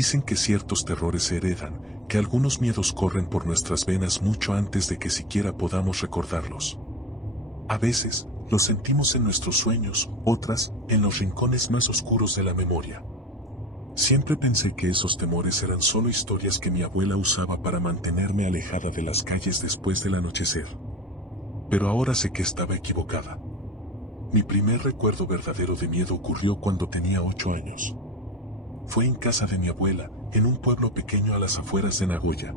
Dicen que ciertos terrores se heredan, que algunos miedos corren por nuestras venas mucho antes de que siquiera podamos recordarlos. A veces, los sentimos en nuestros sueños, otras, en los rincones más oscuros de la memoria. Siempre pensé que esos temores eran solo historias que mi abuela usaba para mantenerme alejada de las calles después del anochecer. Pero ahora sé que estaba equivocada. Mi primer recuerdo verdadero de miedo ocurrió cuando tenía 8 años. Fue en casa de mi abuela, en un pueblo pequeño a las afueras de Nagoya.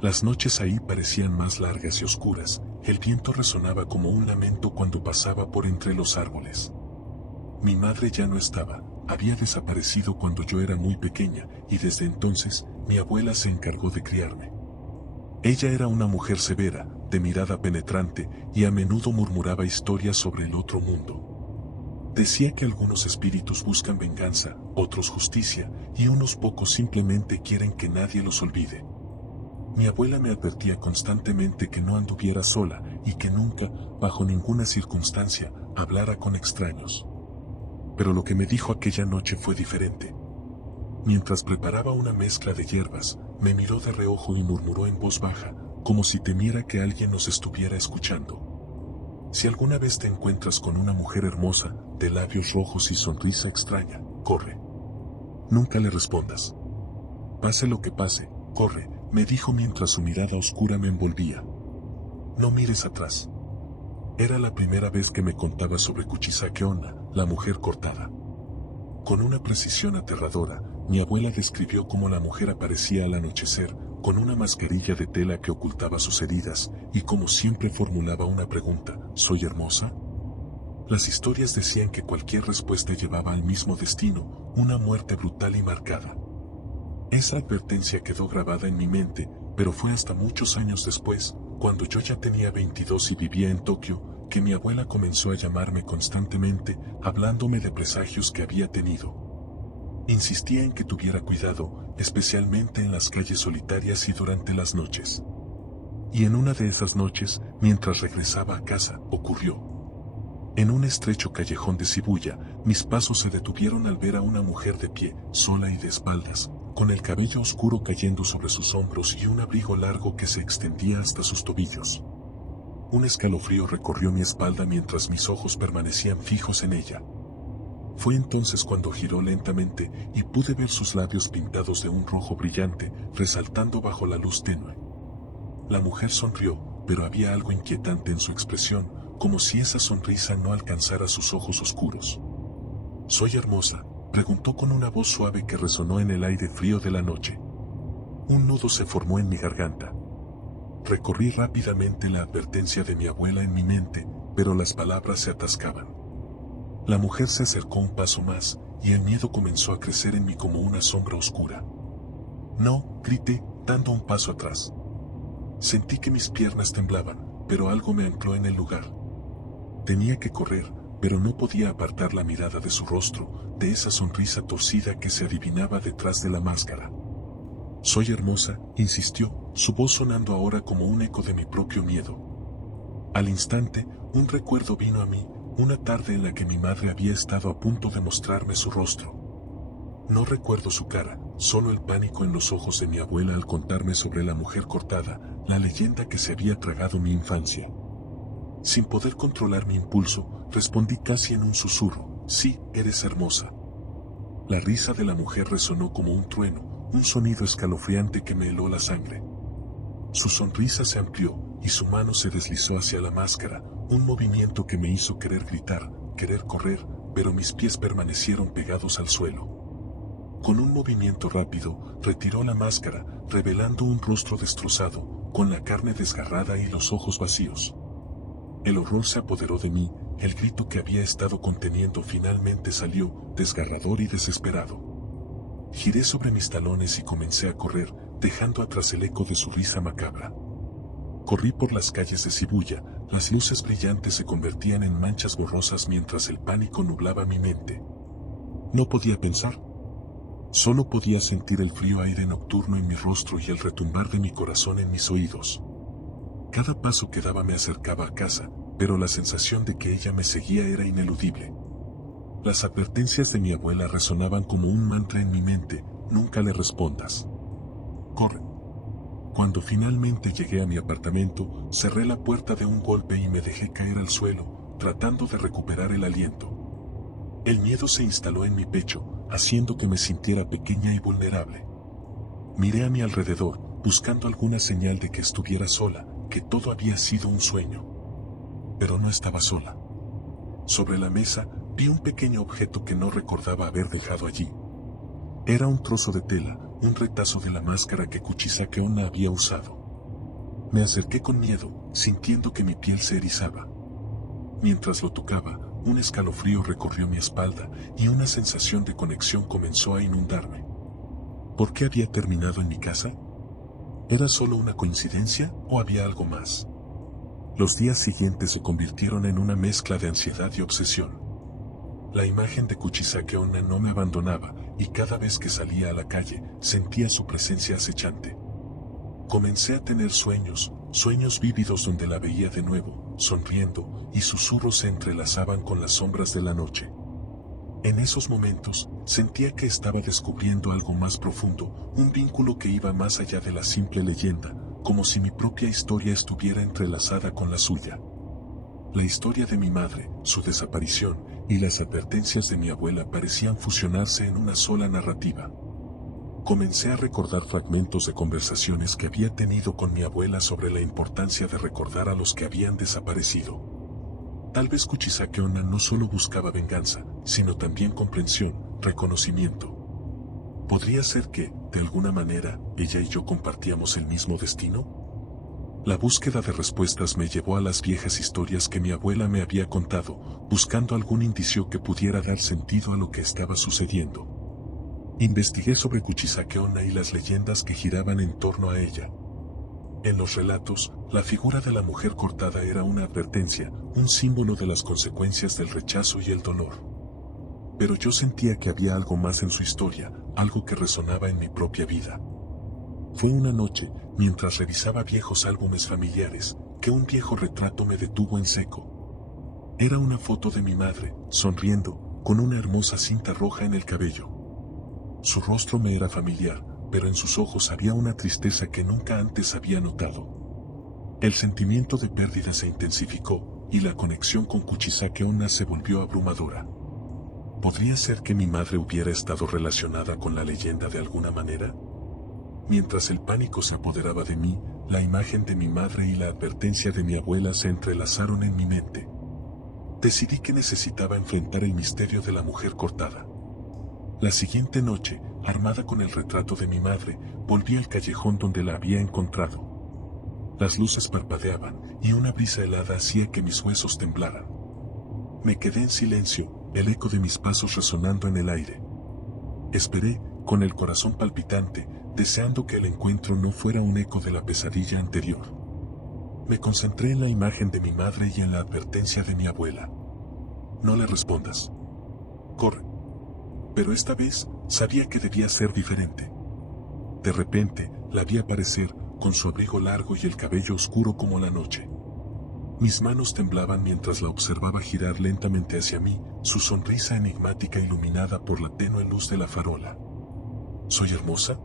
Las noches ahí parecían más largas y oscuras, el viento resonaba como un lamento cuando pasaba por entre los árboles. Mi madre ya no estaba, había desaparecido cuando yo era muy pequeña, y desde entonces, mi abuela se encargó de criarme. Ella era una mujer severa, de mirada penetrante, y a menudo murmuraba historias sobre el otro mundo. Decía que algunos espíritus buscan venganza, otros justicia, y unos pocos simplemente quieren que nadie los olvide. Mi abuela me advertía constantemente que no anduviera sola, y que nunca, bajo ninguna circunstancia, hablara con extraños. Pero lo que me dijo aquella noche fue diferente. Mientras preparaba una mezcla de hierbas, me miró de reojo y murmuró en voz baja, como si temiera que alguien nos estuviera escuchando. Si alguna vez te encuentras con una mujer hermosa, de labios rojos y sonrisa extraña, corre. Nunca le respondas. Pase lo que pase, corre, me dijo mientras su mirada oscura me envolvía. No mires atrás. Era la primera vez que me contaba sobre Kuchisake Onna, la mujer cortada. Con una precisión aterradora, mi abuela describió cómo la mujer aparecía al anochecer, con una mascarilla de tela que ocultaba sus heridas, y como siempre formulaba una pregunta: ¿soy hermosa? Las historias decían que cualquier respuesta llevaba al mismo destino, una muerte brutal y marcada. Esa advertencia quedó grabada en mi mente, pero fue hasta muchos años después, cuando yo ya tenía 22 y vivía en Tokio, que mi abuela comenzó a llamarme constantemente, hablándome de presagios que había tenido. Insistía en que tuviera cuidado, especialmente en las calles solitarias y durante las noches. Y en una de esas noches, mientras regresaba a casa, ocurrió. En un estrecho callejón de Shibuya, mis pasos se detuvieron al ver a una mujer de pie, sola y de espaldas, con el cabello oscuro cayendo sobre sus hombros y un abrigo largo que se extendía hasta sus tobillos. Un escalofrío recorrió mi espalda mientras mis ojos permanecían fijos en ella. Fue entonces cuando giró lentamente y pude ver sus labios pintados de un rojo brillante, resaltando bajo la luz tenue. La mujer sonrió, pero había algo inquietante en su expresión, como si esa sonrisa no alcanzara sus ojos oscuros. ¿Soy hermosa?, preguntó con una voz suave que resonó en el aire frío de la noche. Un nudo se formó en mi garganta. Recorrí rápidamente la advertencia de mi abuela en mi mente, pero las palabras se atascaban. La mujer se acercó un paso más, y el miedo comenzó a crecer en mí como una sombra oscura. No, grité, dando un paso atrás. Sentí que mis piernas temblaban, pero algo me ancló en el lugar. Tenía que correr, pero no podía apartar la mirada de su rostro, de esa sonrisa torcida que se adivinaba detrás de la máscara. «Soy hermosa», insistió, su voz sonando ahora como un eco de mi propio miedo. Al instante, un recuerdo vino a mí, una tarde en la que mi madre había estado a punto de mostrarme su rostro. No recuerdo su cara, solo el pánico en los ojos de mi abuela al contarme sobre la mujer cortada, la leyenda que se había tragado mi infancia. Sin poder controlar mi impulso, respondí casi en un susurro: «Sí, eres hermosa». La risa de la mujer resonó como un trueno, un sonido escalofriante que me heló la sangre. Su sonrisa se amplió, y su mano se deslizó hacia la máscara, un movimiento que me hizo querer gritar, querer correr, pero mis pies permanecieron pegados al suelo. Con un movimiento rápido, retiró la máscara, revelando un rostro destrozado, con la carne desgarrada y los ojos vacíos. El horror se apoderó de mí, el grito que había estado conteniendo finalmente salió, desgarrador y desesperado. Giré sobre mis talones y comencé a correr, dejando atrás el eco de su risa macabra. Corrí por las calles de Shibuya, las luces brillantes se convertían en manchas borrosas mientras el pánico nublaba mi mente. No podía pensar. Solo podía sentir el frío aire nocturno en mi rostro y el retumbar de mi corazón en mis oídos. Cada paso que daba me acercaba a casa, pero la sensación de que ella me seguía era ineludible. Las advertencias de mi abuela resonaban como un mantra en mi mente: nunca le respondas. Corre. Cuando finalmente llegué a mi apartamento, cerré la puerta de un golpe y me dejé caer al suelo, tratando de recuperar el aliento. El miedo se instaló en mi pecho, haciendo que me sintiera pequeña y vulnerable. Miré a mi alrededor, buscando alguna señal de que estuviera sola, que todo había sido un sueño. Pero no estaba sola. Sobre la mesa, vi un pequeño objeto que no recordaba haber dejado allí. Era un trozo de tela, un retazo de la máscara que Kuchisake Onna había usado. Me acerqué con miedo, sintiendo que mi piel se erizaba. Mientras lo tocaba, un escalofrío recorrió mi espalda y una sensación de conexión comenzó a inundarme. ¿Por qué había terminado en mi casa? ¿Era solo una coincidencia o había algo más? Los días siguientes se convirtieron en una mezcla de ansiedad y obsesión. La imagen de Kuchisake Onna no me abandonaba y cada vez que salía a la calle sentía su presencia acechante. Comencé a tener sueños vívidos donde la veía de nuevo, sonriendo, y susurros se entrelazaban con las sombras de la noche. En esos momentos, sentía que estaba descubriendo algo más profundo, un vínculo que iba más allá de la simple leyenda, como si mi propia historia estuviera entrelazada con la suya. La historia de mi madre, su desaparición, y las advertencias de mi abuela parecían fusionarse en una sola narrativa. Comencé a recordar fragmentos de conversaciones que había tenido con mi abuela sobre la importancia de recordar a los que habían desaparecido. Tal vez Kuchisake Onna no solo buscaba venganza, sino también comprensión, reconocimiento. ¿Podría ser que, de alguna manera, ella y yo compartíamos el mismo destino? La búsqueda de respuestas me llevó a las viejas historias que mi abuela me había contado, buscando algún indicio que pudiera dar sentido a lo que estaba sucediendo. Investigué sobre Kuchisake Onna y las leyendas que giraban en torno a ella. En los relatos, la figura de la mujer cortada era una advertencia, un símbolo de las consecuencias del rechazo y el dolor. Pero yo sentía que había algo más en su historia, algo que resonaba en mi propia vida. Fue una noche, mientras revisaba viejos álbumes familiares, que un viejo retrato me detuvo en seco. Era una foto de mi madre, sonriendo, con una hermosa cinta roja en el cabello. Su rostro me era familiar, pero en sus ojos había una tristeza que nunca antes había notado. El sentimiento de pérdida se intensificó, y la conexión con Kuchisake Onna se volvió abrumadora. ¿Podría ser que mi madre hubiera estado relacionada con la leyenda de alguna manera? Mientras el pánico se apoderaba de mí, la imagen de mi madre y la advertencia de mi abuela se entrelazaron en mi mente. Decidí que necesitaba enfrentar el misterio de la mujer cortada. La siguiente noche, armada con el retrato de mi madre, volví al callejón donde la había encontrado. Las luces parpadeaban, y una brisa helada hacía que mis huesos temblaran. Me quedé en silencio, el eco de mis pasos resonando en el aire. Esperé, con el corazón palpitante, deseando que el encuentro no fuera un eco de la pesadilla anterior. Me concentré en la imagen de mi madre y en la advertencia de mi abuela. No le respondas. Corre. Pero esta vez, sabía que debía ser diferente. De repente, la vi aparecer, con su abrigo largo y el cabello oscuro como la noche. Mis manos temblaban mientras la observaba girar lentamente hacia mí, su sonrisa enigmática iluminada por la tenue luz de la farola. ¿Soy hermosa?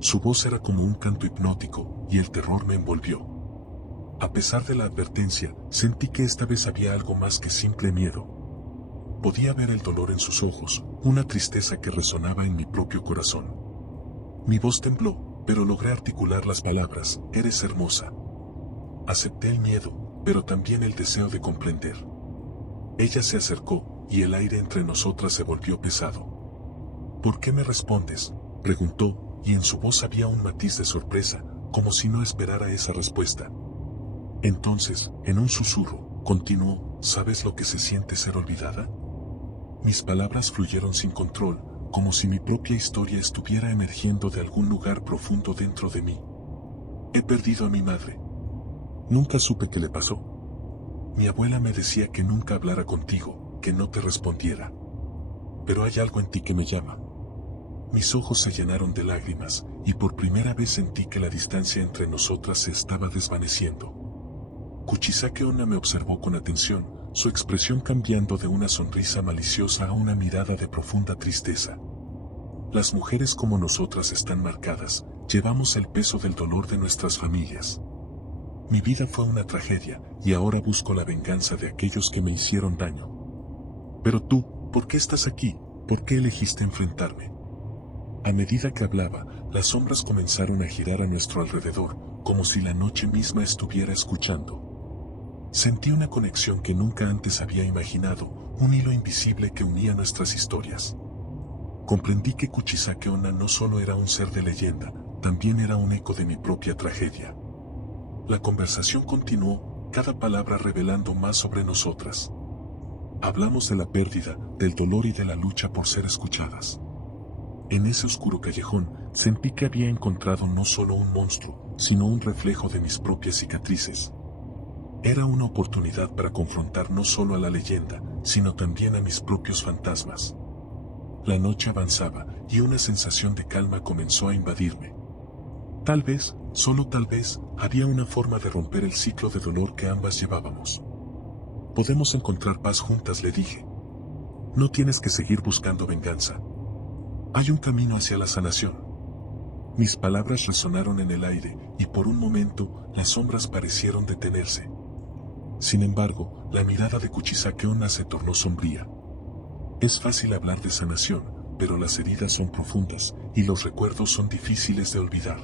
Su voz era como un canto hipnótico, y el terror me envolvió. A pesar de la advertencia, sentí que esta vez había algo más que simple miedo. Podía ver el dolor en sus ojos, una tristeza que resonaba en mi propio corazón. Mi voz tembló, pero logré articular las palabras: eres hermosa. Acepté el miedo, pero también el deseo de comprender. Ella se acercó, y el aire entre nosotras se volvió pesado. ¿Por qué me respondes?, preguntó, y en su voz había un matiz de sorpresa, como si no esperara esa respuesta. Entonces, en un susurro, continuó: ¿sabes lo que se siente ser olvidada? Mis palabras fluyeron sin control, como si mi propia historia estuviera emergiendo de algún lugar profundo dentro de mí. He perdido a mi madre. Nunca supe qué le pasó. Mi abuela me decía que nunca hablara contigo, que no te respondiera. Pero hay algo en ti que me llama. Mis ojos se llenaron de lágrimas, y por primera vez sentí que la distancia entre nosotras se estaba desvaneciendo. Kuchisake Onna me observó con atención, su expresión cambiando de una sonrisa maliciosa a una mirada de profunda tristeza. Las mujeres como nosotras están marcadas, llevamos el peso del dolor de nuestras familias. Mi vida fue una tragedia, y ahora busco la venganza de aquellos que me hicieron daño. Pero tú, ¿por qué estás aquí? ¿Por qué elegiste enfrentarme? A medida que hablaba, las sombras comenzaron a girar a nuestro alrededor, como si la noche misma estuviera escuchando. Sentí una conexión que nunca antes había imaginado, un hilo invisible que unía nuestras historias. Comprendí que Kuchisake Onna no solo era un ser de leyenda, también era un eco de mi propia tragedia. La conversación continuó, cada palabra revelando más sobre nosotras. Hablamos de la pérdida, del dolor y de la lucha por ser escuchadas. En ese oscuro callejón, sentí que había encontrado no solo un monstruo, sino un reflejo de mis propias cicatrices. Era una oportunidad para confrontar no solo a la leyenda, sino también a mis propios fantasmas. La noche avanzaba, y una sensación de calma comenzó a invadirme. Tal vez, solo tal vez, había una forma de romper el ciclo de dolor que ambas llevábamos. Podemos encontrar paz juntas, le dije. No tienes que seguir buscando venganza. Hay un camino hacia la sanación. Mis palabras resonaron en el aire, y por un momento, las sombras parecieron detenerse. Sin embargo, la mirada de Kuchisake Onna se tornó sombría. Es fácil hablar de sanación, pero las heridas son profundas, y los recuerdos son difíciles de olvidar.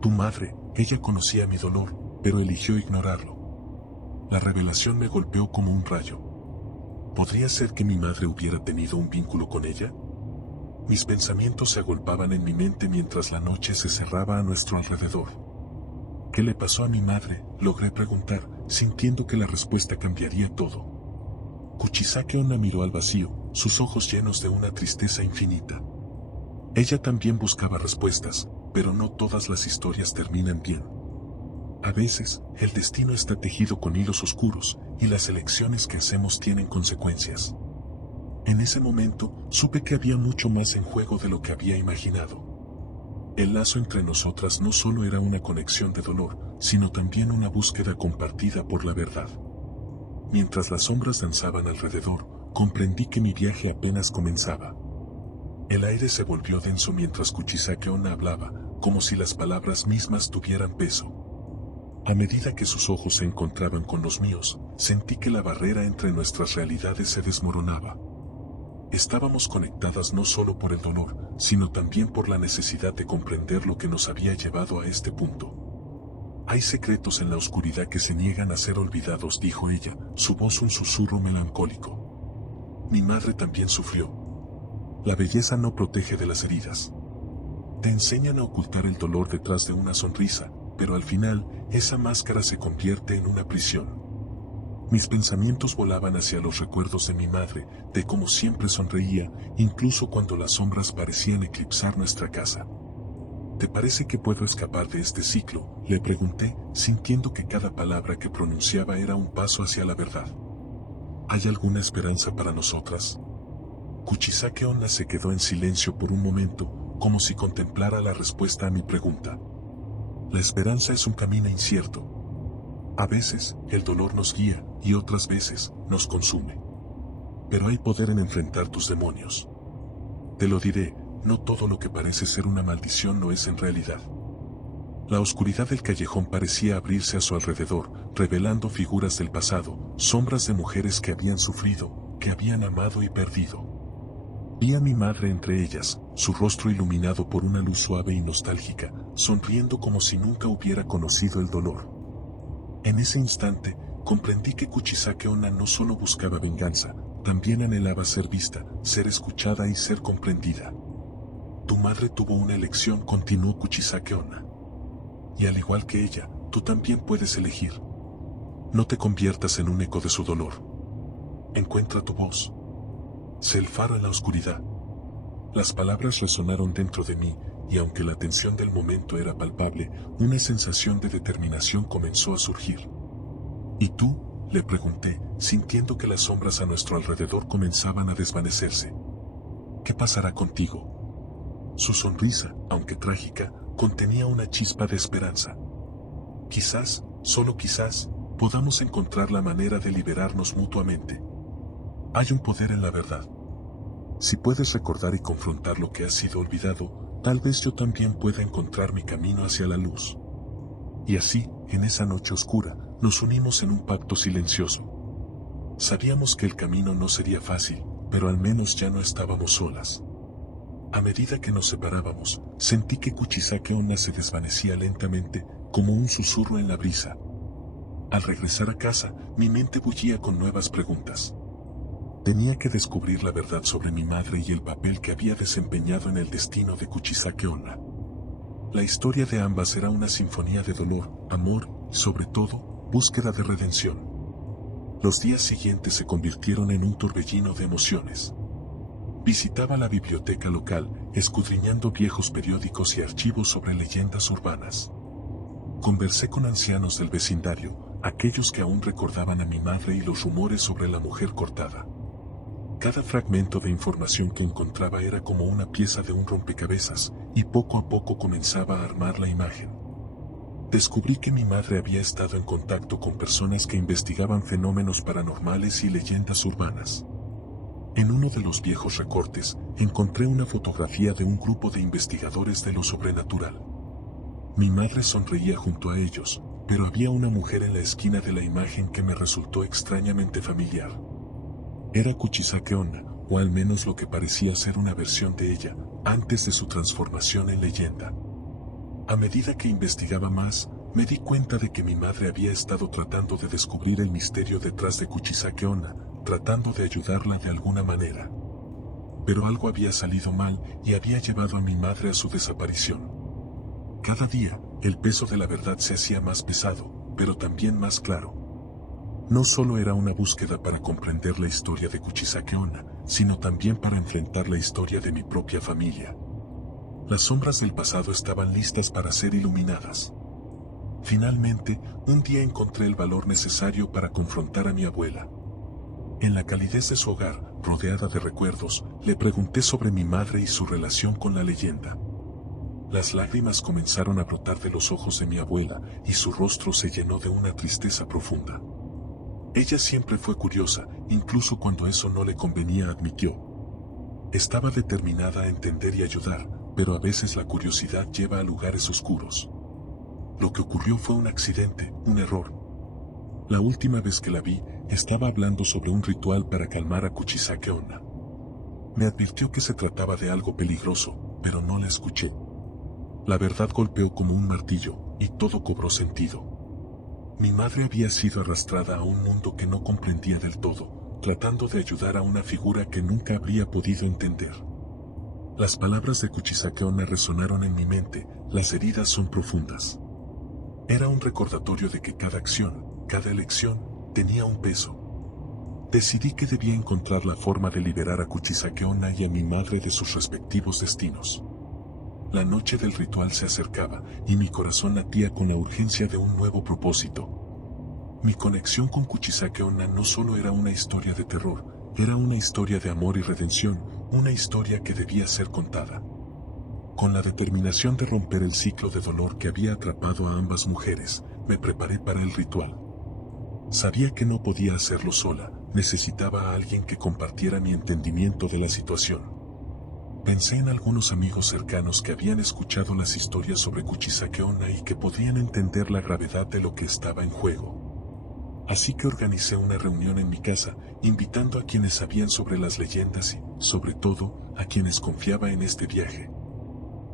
Tu madre, ella conocía mi dolor, pero eligió ignorarlo. La revelación me golpeó como un rayo. ¿Podría ser que mi madre hubiera tenido un vínculo con ella? Mis pensamientos se agolpaban en mi mente mientras la noche se cerraba a nuestro alrededor. ¿Qué le pasó a mi madre?, logré preguntar, sintiendo que la respuesta cambiaría todo. Kuchisake Onna miró al vacío, sus ojos llenos de una tristeza infinita. Ella también buscaba respuestas, pero no todas las historias terminan bien. A veces, el destino está tejido con hilos oscuros, y las elecciones que hacemos tienen consecuencias. En ese momento, supe que había mucho más en juego de lo que había imaginado. El lazo entre nosotras no solo era una conexión de dolor, sino también una búsqueda compartida por la verdad. Mientras las sombras danzaban alrededor, comprendí que mi viaje apenas comenzaba. El aire se volvió denso mientras Kuchisake Onna hablaba, como si las palabras mismas tuvieran peso. A medida que sus ojos se encontraban con los míos, sentí que la barrera entre nuestras realidades se desmoronaba. Estábamos conectadas no solo por el dolor, sino también por la necesidad de comprender lo que nos había llevado a este punto. Hay secretos en la oscuridad que se niegan a ser olvidados, dijo ella, su voz un susurro melancólico. Mi madre también sufrió. La belleza no protege de las heridas. Te enseñan a ocultar el dolor detrás de una sonrisa, pero al final, esa máscara se convierte en una prisión. Mis pensamientos volaban hacia los recuerdos de mi madre, de cómo siempre sonreía, incluso cuando las sombras parecían eclipsar nuestra casa. ¿Te parece que puedo escapar de este ciclo?, le pregunté, sintiendo que cada palabra que pronunciaba era un paso hacia la verdad. ¿Hay alguna esperanza para nosotras? Kuchisake Onna se quedó en silencio por un momento, como si contemplara la respuesta a mi pregunta. La esperanza es un camino incierto. A veces, el dolor nos guía, y otras veces, nos consume. Pero hay poder en enfrentar tus demonios. Te lo diré, no todo lo que parece ser una maldición lo es en realidad. La oscuridad del callejón parecía abrirse a su alrededor, revelando figuras del pasado, sombras de mujeres que habían sufrido, que habían amado y perdido. Vi a mi madre entre ellas, su rostro iluminado por una luz suave y nostálgica, sonriendo como si nunca hubiera conocido el dolor. En ese instante, comprendí que Kuchisake Onna no solo buscaba venganza, también anhelaba ser vista, ser escuchada y ser comprendida. Tu madre tuvo una elección, continuó Kuchisake Onna. Y al igual que ella, tú también puedes elegir. No te conviertas en un eco de su dolor. Encuentra tu voz. Sé el faro en la oscuridad. Las palabras resonaron dentro de mí, y aunque la tensión del momento era palpable, una sensación de determinación comenzó a surgir. ¿Y tú?, le pregunté, sintiendo que las sombras a nuestro alrededor comenzaban a desvanecerse. ¿Qué pasará contigo? Su sonrisa, aunque trágica, contenía una chispa de esperanza. Quizás, solo quizás, podamos encontrar la manera de liberarnos mutuamente. Hay un poder en la verdad. Si puedes recordar y confrontar lo que ha sido olvidado, tal vez yo también pueda encontrar mi camino hacia la luz. Y así, en esa noche oscura, nos unimos en un pacto silencioso. Sabíamos que el camino no sería fácil, pero al menos ya no estábamos solas. A medida que nos separábamos, sentí que Kuchisake Onna se desvanecía lentamente, como un susurro en la brisa. Al regresar a casa, mi mente bullía con nuevas preguntas. Tenía que descubrir la verdad sobre mi madre y el papel que había desempeñado en el destino de Kuchisake Onna. La historia de ambas era una sinfonía de dolor, amor y, sobre todo, búsqueda de redención. Los días siguientes se convirtieron en un torbellino de emociones. Visitaba la biblioteca local, escudriñando viejos periódicos y archivos sobre leyendas urbanas. Conversé con ancianos del vecindario, aquellos que aún recordaban a mi madre y los rumores sobre la mujer cortada. Cada fragmento de información que encontraba era como una pieza de un rompecabezas, y poco a poco comenzaba a armar la imagen. Descubrí que mi madre había estado en contacto con personas que investigaban fenómenos paranormales y leyendas urbanas. En uno de los viejos recortes, encontré una fotografía de un grupo de investigadores de lo sobrenatural. Mi madre sonreía junto a ellos, pero había una mujer en la esquina de la imagen que me resultó extrañamente familiar. Era Kuchisake Onna, o al menos lo que parecía ser una versión de ella, antes de su transformación en leyenda. A medida que investigaba más, me di cuenta de que mi madre había estado tratando de descubrir el misterio detrás de Kuchisake Onna, tratando de ayudarla de alguna manera. Pero algo había salido mal y había llevado a mi madre a su desaparición. Cada día, el peso de la verdad se hacía más pesado, pero también más claro. No solo era una búsqueda para comprender la historia de Kuchisake Onna, sino también para enfrentar la historia de mi propia familia. Las sombras del pasado estaban listas para ser iluminadas. Finalmente, un día encontré el valor necesario para confrontar a mi abuela. En la calidez de su hogar, rodeada de recuerdos, le pregunté sobre mi madre y su relación con la leyenda. Las lágrimas comenzaron a brotar de los ojos de mi abuela y su rostro se llenó de una tristeza profunda. Ella siempre fue curiosa, incluso cuando eso no le convenía, admitió. Estaba determinada a entender y ayudar, pero a veces la curiosidad lleva a lugares oscuros. Lo que ocurrió fue un accidente, un error. La última vez que la vi, estaba hablando sobre un ritual para calmar a Kuchisake Onna. Me advirtió que se trataba de algo peligroso, pero no la escuché. La verdad golpeó como un martillo, y todo cobró sentido. Mi madre había sido arrastrada a un mundo que no comprendía del todo, tratando de ayudar a una figura que nunca habría podido entender. Las palabras de Kuchisake Onna resonaron en mi mente, las heridas son profundas. Era un recordatorio de que cada acción, cada elección, tenía un peso. Decidí que debía encontrar la forma de liberar a Kuchisake Onna y a mi madre de sus respectivos destinos. La noche del ritual se acercaba, y mi corazón latía con la urgencia de un nuevo propósito. Mi conexión con Kuchisake Onna no solo era una historia de terror, era una historia de amor y redención, una historia que debía ser contada. Con la determinación de romper el ciclo de dolor que había atrapado a ambas mujeres, me preparé para el ritual. Sabía que no podía hacerlo sola, necesitaba a alguien que compartiera mi entendimiento de la situación. Pensé en algunos amigos cercanos que habían escuchado las historias sobre Kuchisake Onna y que podían entender la gravedad de lo que estaba en juego. Así que organicé una reunión en mi casa, invitando a quienes sabían sobre las leyendas y, sobre todo, a quienes confiaba en este viaje.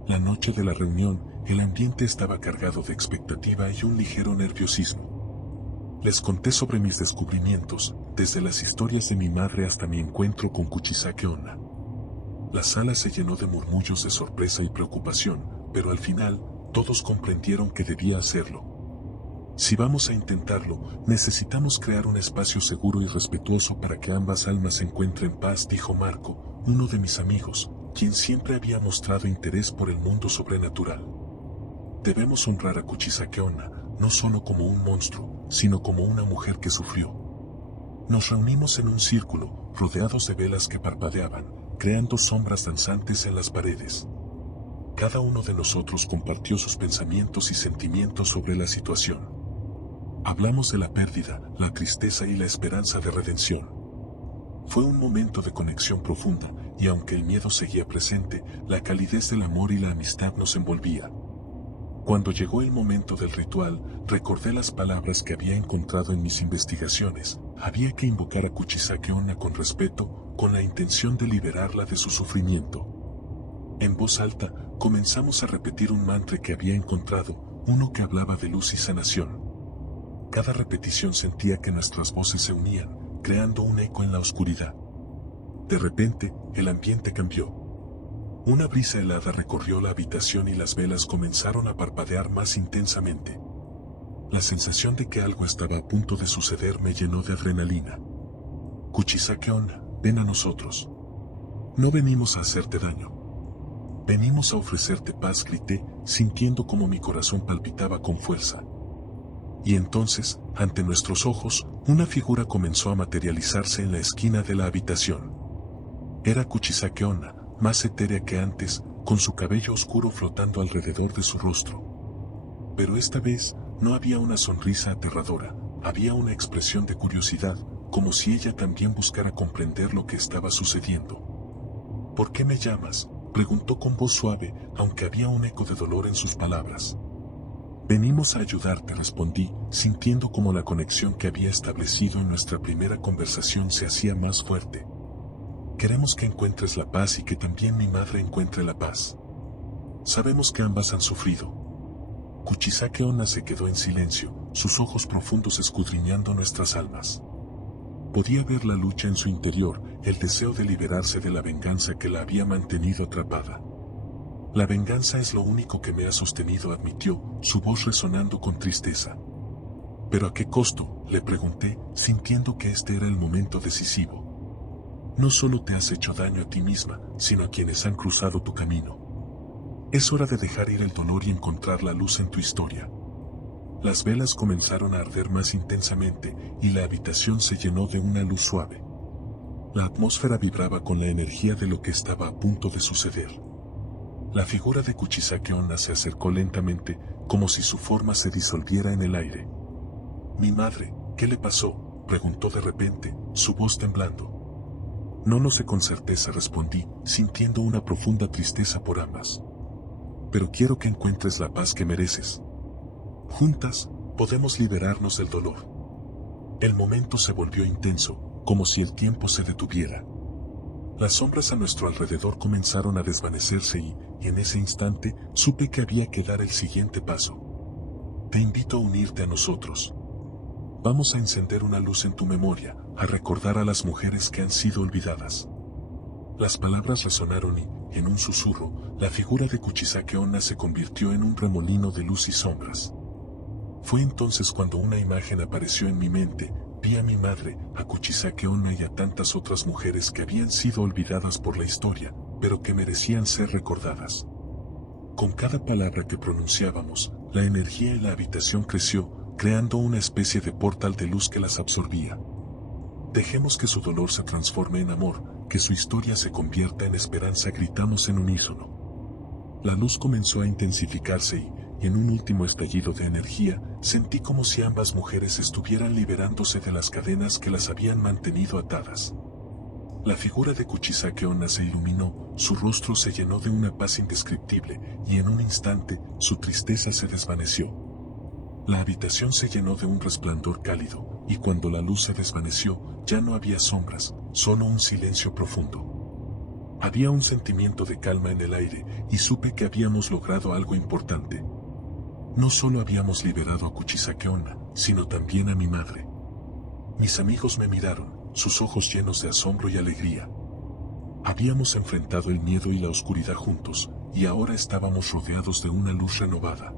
La noche de la reunión, el ambiente estaba cargado de expectativa y un ligero nerviosismo. Les conté sobre mis descubrimientos, desde las historias de mi madre hasta mi encuentro con Kuchisake Onna. La sala se llenó de murmullos de sorpresa y preocupación, pero al final, todos comprendieron que debía hacerlo. Si vamos a intentarlo, necesitamos crear un espacio seguro y respetuoso para que ambas almas encuentren paz, dijo Marco, uno de mis amigos, quien siempre había mostrado interés por el mundo sobrenatural. Debemos honrar a Kuchisake Onna, no solo como un monstruo, sino como una mujer que sufrió. Nos reunimos en un círculo, rodeados de velas que parpadeaban, creando sombras danzantes en las paredes. Cada uno de nosotros compartió sus pensamientos y sentimientos sobre la situación. Hablamos de la pérdida, la tristeza y la esperanza de redención. Fue un momento de conexión profunda, y aunque el miedo seguía presente, la calidez del amor y la amistad nos envolvía. Cuando llegó el momento del ritual, recordé las palabras que había encontrado en mis investigaciones. Había que invocar a Kuchisake Onna con respeto, con la intención de liberarla de su sufrimiento. En voz alta, comenzamos a repetir un mantra que había encontrado, uno que hablaba de luz y sanación. Cada repetición sentía que nuestras voces se unían, creando un eco en la oscuridad. De repente, el ambiente cambió. Una brisa helada recorrió la habitación y las velas comenzaron a parpadear más intensamente. La sensación de que algo estaba a punto de suceder me llenó de adrenalina. Kuchisake Onna, ven a nosotros. No venimos a hacerte daño. Venimos a ofrecerte paz, grité, sintiendo como mi corazón palpitaba con fuerza. Y entonces, ante nuestros ojos, una figura comenzó a materializarse en la esquina de la habitación. Era Kuchisake Onna, más etérea que antes, con su cabello oscuro flotando alrededor de su rostro. Pero esta vez, no había una sonrisa aterradora, había una expresión de curiosidad, como si ella también buscara comprender lo que estaba sucediendo. ¿Por qué me llamas?, preguntó con voz suave, aunque había un eco de dolor en sus palabras. Venimos a ayudarte, respondí, sintiendo como la conexión que había establecido en nuestra primera conversación se hacía más fuerte. Queremos que encuentres la paz y que también mi madre encuentre la paz. Sabemos que ambas han sufrido. Kuchisake Onna se quedó en silencio, sus ojos profundos escudriñando nuestras almas. Podía ver la lucha en su interior, el deseo de liberarse de la venganza que la había mantenido atrapada. La venganza es lo único que me ha sostenido, admitió, su voz resonando con tristeza. ¿Pero a qué costo?, le pregunté, sintiendo que este era el momento decisivo. No solo te has hecho daño a ti misma, sino a quienes han cruzado tu camino. Es hora de dejar ir el dolor y encontrar la luz en tu historia. Las velas comenzaron a arder más intensamente, y la habitación se llenó de una luz suave. La atmósfera vibraba con la energía de lo que estaba a punto de suceder. La figura de Kuchisake Onna se acercó lentamente, como si su forma se disolviera en el aire. «Mi madre, ¿qué le pasó?», preguntó de repente, su voz temblando. No lo sé con certeza, respondí, sintiendo una profunda tristeza por ambas. Pero quiero que encuentres la paz que mereces. Juntas, podemos liberarnos del dolor. El momento se volvió intenso, como si el tiempo se detuviera. Las sombras a nuestro alrededor comenzaron a desvanecerse y, en ese instante, supe que había que dar el siguiente paso. Te invito a unirte a nosotros. Vamos a encender una luz en tu memoria, a recordar a las mujeres que han sido olvidadas. Las palabras resonaron y, en un susurro, la figura de Kuchisake Onna se convirtió en un remolino de luz y sombras. Fue entonces cuando una imagen apareció en mi mente. Vi a mi madre, a Kuchisake Onna y a tantas otras mujeres que habían sido olvidadas por la historia, pero que merecían ser recordadas. Con cada palabra que pronunciábamos, la energía en la habitación creció, creando una especie de portal de luz que las absorbía. Dejemos que su dolor se transforme en amor, que su historia se convierta en esperanza, gritamos en unísono. La luz comenzó a intensificarse y, en un último estallido de energía, sentí como si ambas mujeres estuvieran liberándose de las cadenas que las habían mantenido atadas. La figura de Kuchisake Onna se iluminó, su rostro se llenó de una paz indescriptible, y en un instante, su tristeza se desvaneció. La habitación se llenó de un resplandor cálido, y cuando la luz se desvaneció, ya no había sombras, solo un silencio profundo. Había un sentimiento de calma en el aire, y supe que habíamos logrado algo importante. No solo habíamos liberado a Kuchisake Onna, sino también a mi madre. Mis amigos me miraron, sus ojos llenos de asombro y alegría. Habíamos enfrentado el miedo y la oscuridad juntos, y ahora estábamos rodeados de una luz renovada.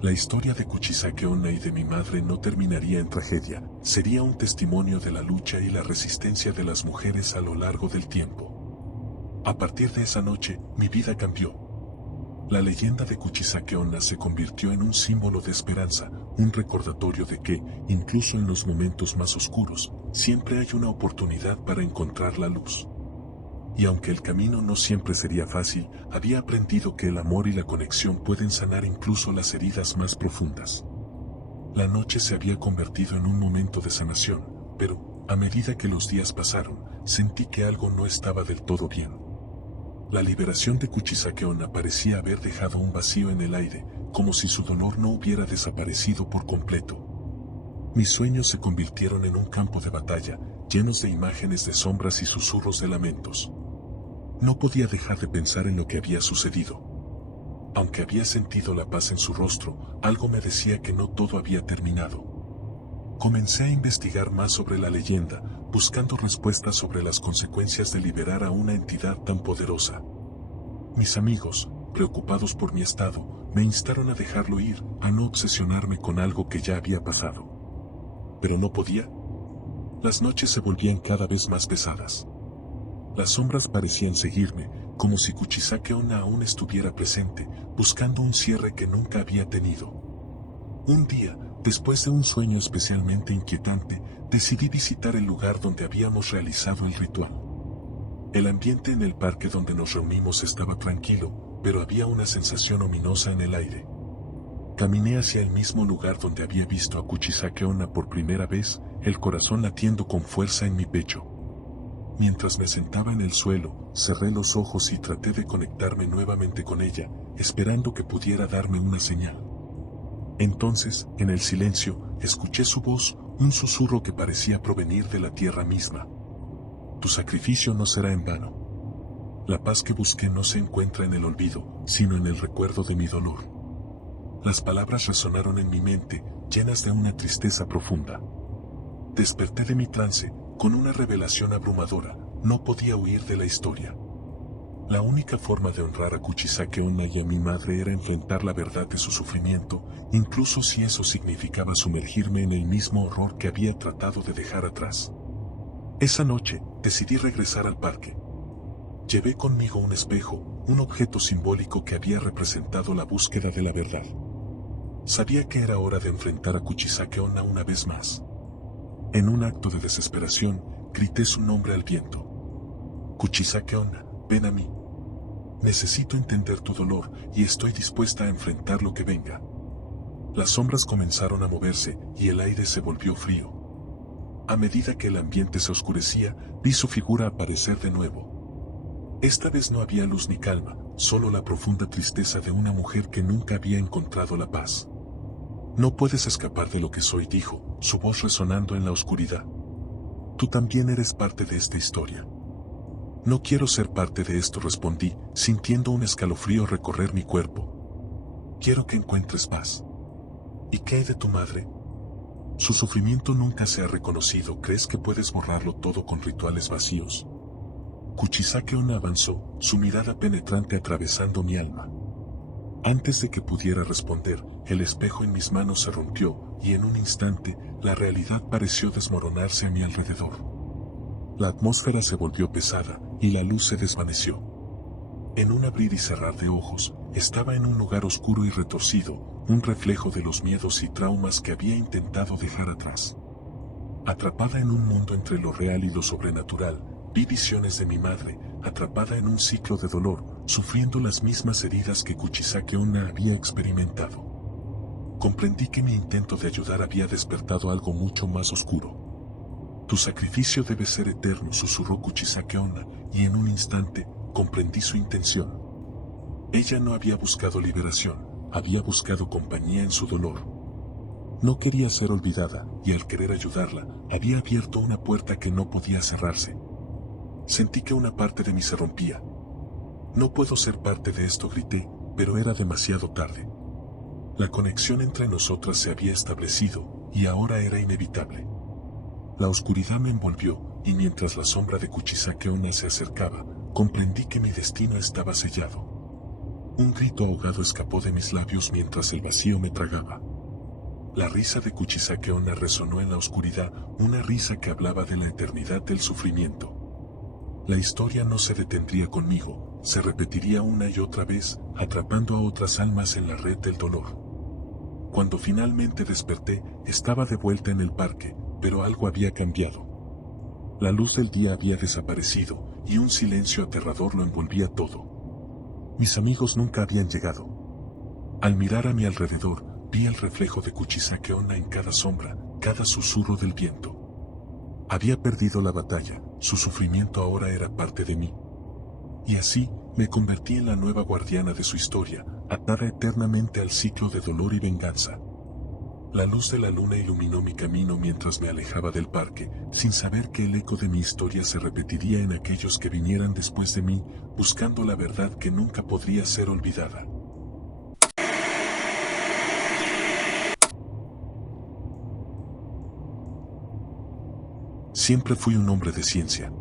La historia de Kuchisake Onna y de mi madre no terminaría en tragedia, sería un testimonio de la lucha y la resistencia de las mujeres a lo largo del tiempo. A partir de esa noche, mi vida cambió. La leyenda de Kuchisake Onna se convirtió en un símbolo de esperanza, un recordatorio de que, incluso en los momentos más oscuros, siempre hay una oportunidad para encontrar la luz. Y aunque el camino no siempre sería fácil, había aprendido que el amor y la conexión pueden sanar incluso las heridas más profundas. La noche se había convertido en un momento de sanación, pero, A medida que los días pasaron, sentí que algo no estaba del todo bien. La liberación de Kuchisake Onna parecía haber dejado un vacío en el aire, como si su dolor no hubiera desaparecido por completo. Mis sueños se convirtieron en un campo de batalla, llenos de imágenes de sombras y susurros de lamentos. No podía dejar de pensar en lo que había sucedido. Aunque había sentido la paz en su rostro, algo me decía que no todo había terminado. Comencé a investigar más sobre la leyenda, buscando respuestas sobre las consecuencias de liberar a una entidad tan poderosa. Mis amigos, preocupados por mi estado, me instaron a dejarlo ir, a no obsesionarme con algo que ya había pasado. Pero no podía. Las noches se volvían cada vez más pesadas. Las sombras parecían seguirme, como si Kuchisake Onna aún estuviera presente, buscando un cierre que nunca había tenido. Un día, después de un sueño especialmente inquietante, decidí visitar el lugar donde habíamos realizado el ritual. El ambiente en el parque donde nos reunimos estaba tranquilo, pero había una sensación ominosa en el aire. Caminé hacia el mismo lugar donde había visto a Kuchisake Onna por primera vez, el corazón latiendo con fuerza en mi pecho. Mientras me sentaba en el suelo, cerré los ojos y traté de conectarme nuevamente con ella, esperando que pudiera darme una señal. Entonces, en el silencio, escuché su voz, un susurro que parecía provenir de la tierra misma. Tu sacrificio no será en vano. La paz que busqué no se encuentra en el olvido, sino en el recuerdo de mi dolor. Las palabras resonaron en mi mente, llenas de una tristeza profunda. Desperté de mi trance, con una revelación abrumadora, no podía huir de la historia. La única forma de honrar a Kuchisake Onna y a mi madre era enfrentar la verdad de su sufrimiento, incluso si eso significaba sumergirme en el mismo horror que había tratado de dejar atrás. Esa noche, decidí regresar al parque. Llevé conmigo un espejo, un objeto simbólico que había representado la búsqueda de la verdad. Sabía que era hora de enfrentar a Kuchisake Onna una vez más. En un acto de desesperación, grité su nombre al viento. Kuchisake Onna, ven a mí. Necesito entender tu dolor y estoy dispuesta a enfrentar lo que venga. Las sombras comenzaron a moverse y el aire se volvió frío. A medida que el ambiente se oscurecía, vi su figura aparecer de nuevo. Esta vez no había luz ni calma, solo la profunda tristeza de una mujer que nunca había encontrado la paz. No puedes escapar de lo que soy, dijo, su voz resonando en la oscuridad. Tú también eres parte de esta historia. No quiero ser parte de esto, respondí, sintiendo un escalofrío recorrer mi cuerpo. Quiero que encuentres paz. ¿Y qué hay de tu madre? Su sufrimiento nunca se ha reconocido. ¿Crees que puedes borrarlo todo con rituales vacíos? Kuchisake Onna avanzó, su mirada penetrante atravesando mi alma. Antes de que pudiera responder, el espejo en mis manos se rompió, y en un instante, la realidad pareció desmoronarse a mi alrededor. La atmósfera se volvió pesada, y la luz se desvaneció. En un abrir y cerrar de ojos, estaba en un lugar oscuro y retorcido, un reflejo de los miedos y traumas que había intentado dejar atrás. Atrapada en un mundo entre lo real y lo sobrenatural, vi visiones de mi madre, atrapada en un ciclo de dolor, sufriendo las mismas heridas que Kuchisake Onna había experimentado. Comprendí que mi intento de ayudar había despertado algo mucho más oscuro. Tu sacrificio debe ser eterno, susurró Kuchisake Onna, y en un instante, comprendí su intención. Ella no había buscado liberación, había buscado compañía en su dolor. No quería ser olvidada, y al querer ayudarla, había abierto una puerta que no podía cerrarse. Sentí que una parte de mí se rompía. No puedo ser parte de esto, grité, pero era demasiado tarde. La conexión entre nosotras se había establecido, y ahora era inevitable. La oscuridad me envolvió, y mientras la sombra de Kuchisake Onna se acercaba, comprendí que mi destino estaba sellado. Un grito ahogado escapó de mis labios mientras el vacío me tragaba. La risa de Kuchisake Onna resonó en la oscuridad, una risa que hablaba de la eternidad del sufrimiento. La historia no se detendría conmigo, se repetiría una y otra vez, atrapando a otras almas en la red del dolor. Cuando finalmente desperté, estaba de vuelta en el parque, pero algo había cambiado. La luz del día había desaparecido, y un silencio aterrador lo envolvía todo. Mis amigos nunca habían llegado. Al mirar a mi alrededor, vi el reflejo de Kuchisake Onna en cada sombra, cada susurro del viento. Había perdido la batalla, su sufrimiento ahora era parte de mí. Y así, me convertí en la nueva guardiana de su historia, atada eternamente al ciclo de dolor y venganza. La luz de la luna iluminó mi camino mientras me alejaba del parque, sin saber que el eco de mi historia se repetiría en aquellos que vinieran después de mí, buscando la verdad que nunca podría ser olvidada. Siempre fui un hombre de ciencia.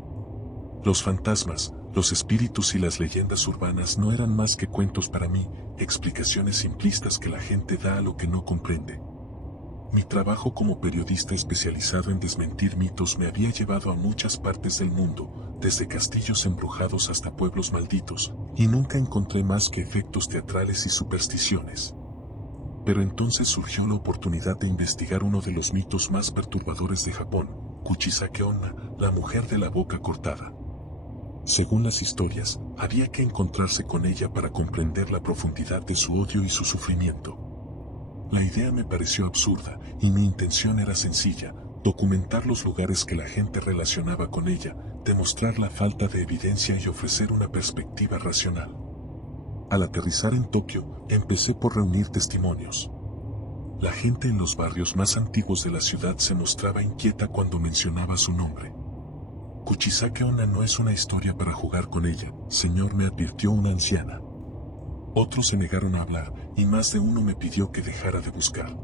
Los fantasmas, los espíritus y las leyendas urbanas no eran más que cuentos para mí, explicaciones simplistas que la gente da a lo que no comprende. Mi trabajo como periodista especializado en desmentir mitos me había llevado a muchas partes del mundo, desde castillos embrujados hasta pueblos malditos, y nunca encontré más que efectos teatrales y supersticiones. Pero entonces surgió la oportunidad de investigar uno de los mitos más perturbadores de Japón, Kuchisake Onna, la mujer de la boca cortada. Según las historias, había que encontrarse con ella para comprender la profundidad de su odio y su sufrimiento. La idea me pareció absurda, y mi intención era sencilla: documentar los lugares que la gente relacionaba con ella, demostrar la falta de evidencia y ofrecer una perspectiva racional. Al aterrizar en Tokio, empecé por reunir testimonios. La gente en los barrios más antiguos de la ciudad se mostraba inquieta cuando mencionaba su nombre. Kuchisake Onna no es una historia para jugar con ella, señor, me advirtió una anciana. Otros se negaron a hablar, y más de uno me pidió que dejara de buscar.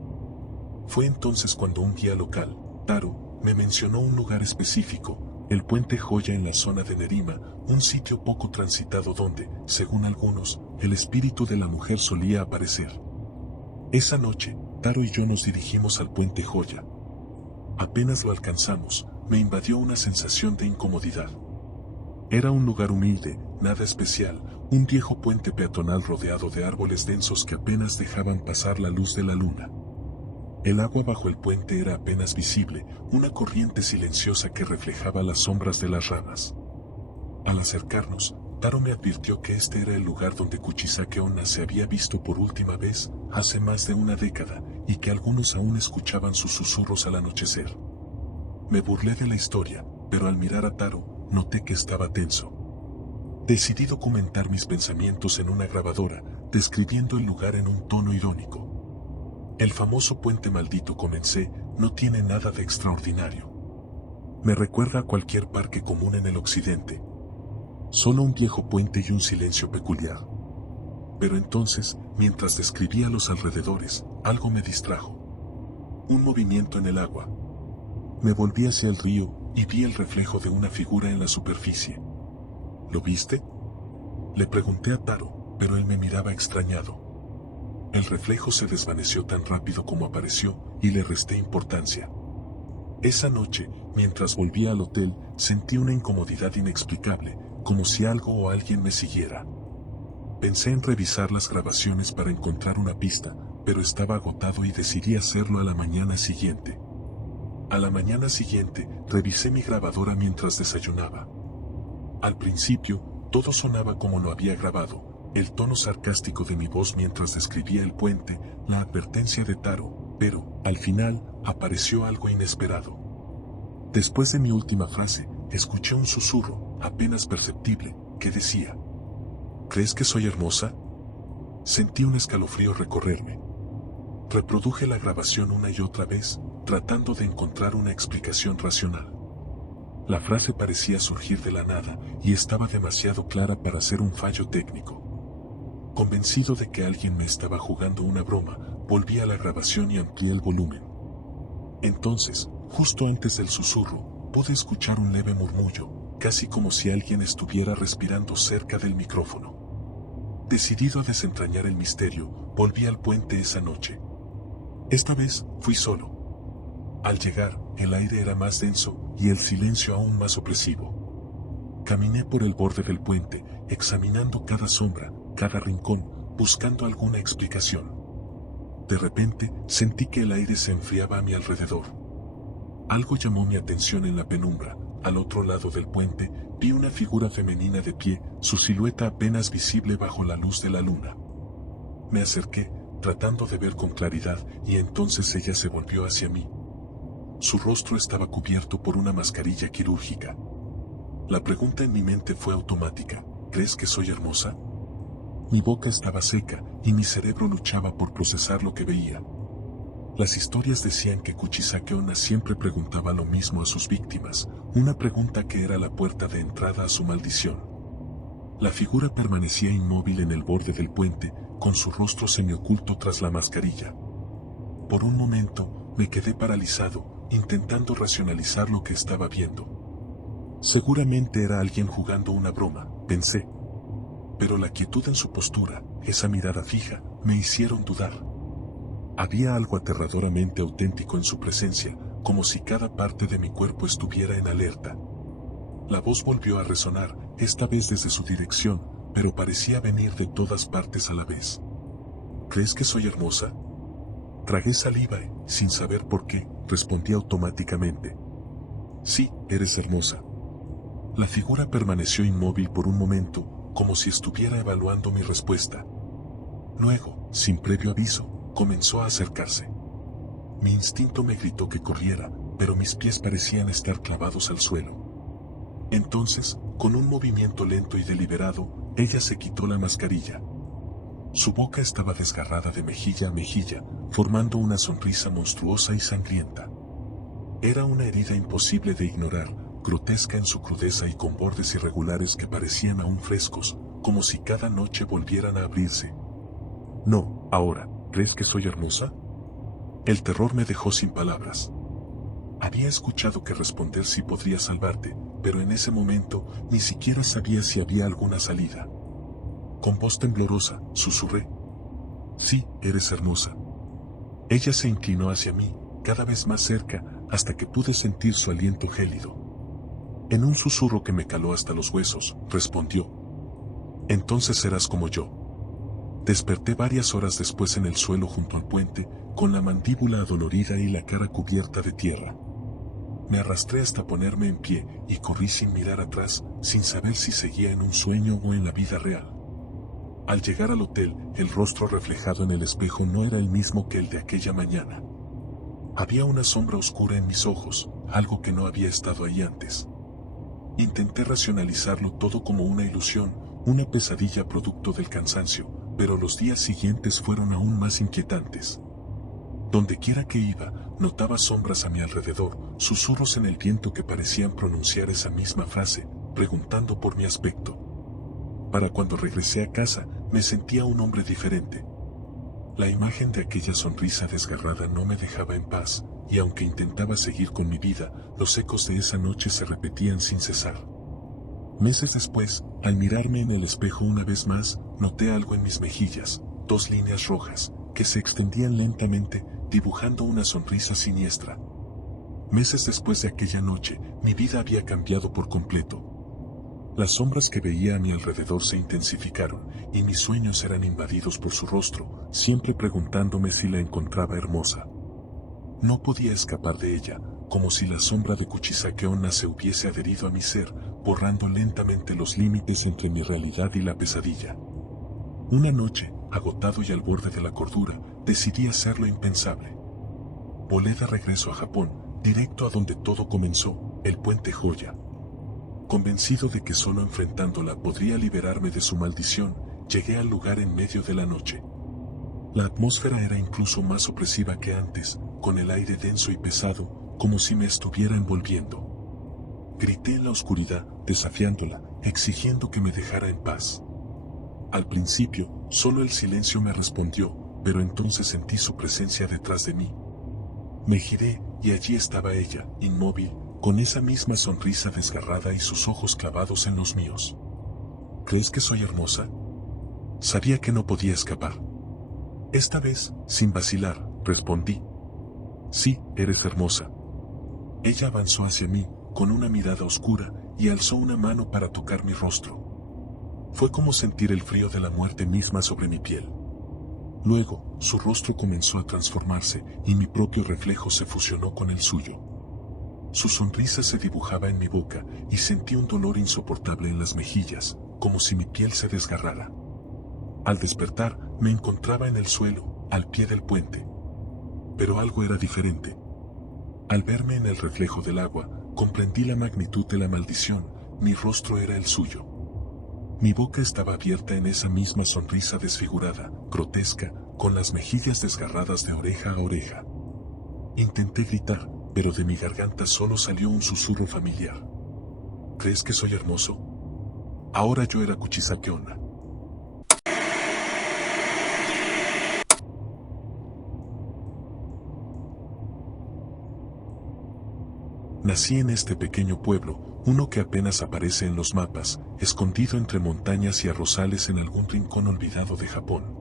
Fue entonces cuando un guía local, Taro, me mencionó un lugar específico, el Puente Joya en la zona de Nerima, un sitio poco transitado donde, según algunos, el espíritu de la mujer solía aparecer. Esa noche, Taro y yo nos dirigimos al Puente Joya. Apenas lo alcanzamos, me invadió una sensación de incomodidad. Era un lugar humilde, nada especial, un viejo puente peatonal rodeado de árboles densos que apenas dejaban pasar la luz de la luna. El agua bajo el puente era apenas visible, una corriente silenciosa que reflejaba las sombras de las ramas. Al acercarnos, Taro me advirtió que este era el lugar donde Kuchisake Onna se había visto por última vez, hace más de una década, y que algunos aún escuchaban sus susurros al anochecer. Me burlé de la historia, pero al mirar a Taro, noté que estaba tenso. Decidí documentar mis pensamientos en una grabadora, describiendo el lugar en un tono irónico. El famoso puente maldito, comencé, no tiene nada de extraordinario. Me recuerda a cualquier parque común en el occidente. Solo un viejo puente y un silencio peculiar. Pero entonces, mientras describía los alrededores, algo me distrajo. Un movimiento en el agua. Me volví hacia el río y vi el reflejo de una figura en la superficie. ¿Lo viste?, le pregunté a Taro, pero él me miraba extrañado. El reflejo se desvaneció tan rápido como apareció, y le resté importancia. Esa noche, mientras volvía al hotel, sentí una incomodidad inexplicable, como si algo o alguien me siguiera. Pensé en revisar las grabaciones para encontrar una pista, pero estaba agotado y decidí hacerlo a la mañana siguiente. A la mañana siguiente, revisé mi grabadora mientras desayunaba. Al principio, todo sonaba como lo había grabado, el tono sarcástico de mi voz mientras describía el puente, la advertencia de Taro, pero, al final, apareció algo inesperado. Después de mi última frase, escuché un susurro, apenas perceptible, que decía: ¿crees que soy hermosa? Sentí un escalofrío recorrerme. Reproduje la grabación una y otra vez, tratando de encontrar una explicación racional. La frase parecía surgir de la nada, y estaba demasiado clara para ser un fallo técnico. Convencido de que alguien me estaba jugando una broma, volví a la grabación y amplié el volumen. Entonces, justo antes del susurro, pude escuchar un leve murmullo, casi como si alguien estuviera respirando cerca del micrófono. Decidido a desentrañar el misterio, volví al puente esa noche. Esta vez, fui solo. Al llegar, el aire era más denso y el silencio aún más opresivo. Caminé por el borde del puente, examinando cada sombra, cada rincón, buscando alguna explicación. De repente, sentí que el aire se enfriaba a mi alrededor. Algo llamó mi atención en la penumbra. Al otro lado del puente, vi una figura femenina de pie, su silueta apenas visible bajo la luz de la luna. Me acerqué, tratando de ver con claridad, y entonces ella se volvió hacia mí. Su rostro estaba cubierto por una mascarilla quirúrgica. La pregunta en mi mente fue automática: ¿crees que soy hermosa? Mi boca estaba seca y mi cerebro luchaba por procesar lo que veía. Las historias decían que Kuchisake Onna siempre preguntaba lo mismo a sus víctimas, una pregunta que era la puerta de entrada a su maldición. La figura permanecía inmóvil en el borde del puente, con su rostro semioculto tras la mascarilla. Por un momento, me quedé paralizado, intentando racionalizar lo que estaba viendo. Seguramente era alguien jugando una broma, pensé. Pero la quietud en su postura, esa mirada fija, me hicieron dudar. Había algo aterradoramente auténtico en su presencia, como si cada parte de mi cuerpo estuviera en alerta. La voz volvió a resonar, esta vez desde su dirección, pero parecía venir de todas partes a la vez. ¿Crees que soy hermosa? Tragué saliva y, sin saber por qué, respondí automáticamente. Sí, eres hermosa. La figura permaneció inmóvil por un momento, como si estuviera evaluando mi respuesta. Luego, sin previo aviso, comenzó a acercarse. Mi instinto me gritó que corriera, pero mis pies parecían estar clavados al suelo. Entonces, con un movimiento lento y deliberado, ella se quitó la mascarilla. Su boca estaba desgarrada de mejilla a mejilla, formando una sonrisa monstruosa y sangrienta. Era una herida imposible de ignorar, grotesca en su crudeza y con bordes irregulares que parecían aún frescos, como si cada noche volvieran a abrirse. No, ahora, ¿crees que soy hermosa? El terror me dejó sin palabras. Había escuchado que responder sí podría salvarte, pero en ese momento ni siquiera sabía si había alguna salida. Con voz temblorosa, susurré: sí, eres hermosa. Ella se inclinó hacia mí, cada vez más cerca, hasta que pude sentir su aliento gélido. En un susurro que me caló hasta los huesos, respondió: entonces serás como yo. Desperté varias horas después en el suelo junto al puente, con la mandíbula adolorida y la cara cubierta de tierra. Me arrastré hasta ponerme en pie y corrí sin mirar atrás, sin saber si seguía en un sueño o en la vida real. Al llegar al hotel, el rostro reflejado en el espejo no era el mismo que el de aquella mañana. Había una sombra oscura en mis ojos, algo que no había estado ahí antes. Intenté racionalizarlo todo como una ilusión, una pesadilla producto del cansancio, pero los días siguientes fueron aún más inquietantes. Donde quiera que iba, notaba sombras a mi alrededor, susurros en el viento que parecían pronunciar esa misma frase, preguntando por mi aspecto. Para cuando regresé a casa, me sentía un hombre diferente. La imagen de aquella sonrisa desgarrada no me dejaba en paz, y aunque intentaba seguir con mi vida, los ecos de esa noche se repetían sin cesar. Meses después, al mirarme en el espejo una vez más, noté algo en mis mejillas, 2 líneas rojas, que se extendían lentamente, dibujando una sonrisa siniestra. Meses después de aquella noche, mi vida había cambiado por completo. Las sombras que veía a mi alrededor se intensificaron, y mis sueños eran invadidos por su rostro, siempre preguntándome si la encontraba hermosa. No podía escapar de ella, como si la sombra de Kuchisake Onna se hubiese adherido a mi ser, borrando lentamente los límites entre mi realidad y la pesadilla. Una noche, agotado y al borde de la cordura, decidí hacer lo impensable. Volé de regreso a Japón, directo a donde todo comenzó, el Puente Joya. Convencido de que solo enfrentándola podría liberarme de su maldición, llegué al lugar en medio de la noche. La atmósfera era incluso más opresiva que antes, con el aire denso y pesado, como si me estuviera envolviendo. Grité en la oscuridad, desafiándola, exigiendo que me dejara en paz. Al principio, solo el silencio me respondió, pero entonces sentí su presencia detrás de mí. Me giré, y allí estaba ella, inmóvil, con esa misma sonrisa desgarrada y sus ojos clavados en los míos. ¿Crees que soy hermosa? Sabía que no podía escapar. Esta vez, sin vacilar, respondí: sí, eres hermosa. Ella avanzó hacia mí, con una mirada oscura, y alzó una mano para tocar mi rostro. Fue como sentir el frío de la muerte misma sobre mi piel. Luego, su rostro comenzó a transformarse, y mi propio reflejo se fusionó con el suyo. Su sonrisa se dibujaba en mi boca, y sentí un dolor insoportable en las mejillas, como si mi piel se desgarrara. Al despertar, me encontraba en el suelo, al pie del puente. Pero algo era diferente. Al verme en el reflejo del agua, comprendí la magnitud de la maldición. Mi rostro era el suyo. Mi boca estaba abierta en esa misma sonrisa desfigurada, grotesca, con las mejillas desgarradas de oreja a oreja. Intenté gritar, pero de mi garganta solo salió un susurro familiar. ¿Crees que soy hermoso? Ahora yo era Kuchisake Onna. Nací en este pequeño pueblo, uno que apenas aparece en los mapas, escondido entre montañas y arrozales en algún rincón olvidado de Japón.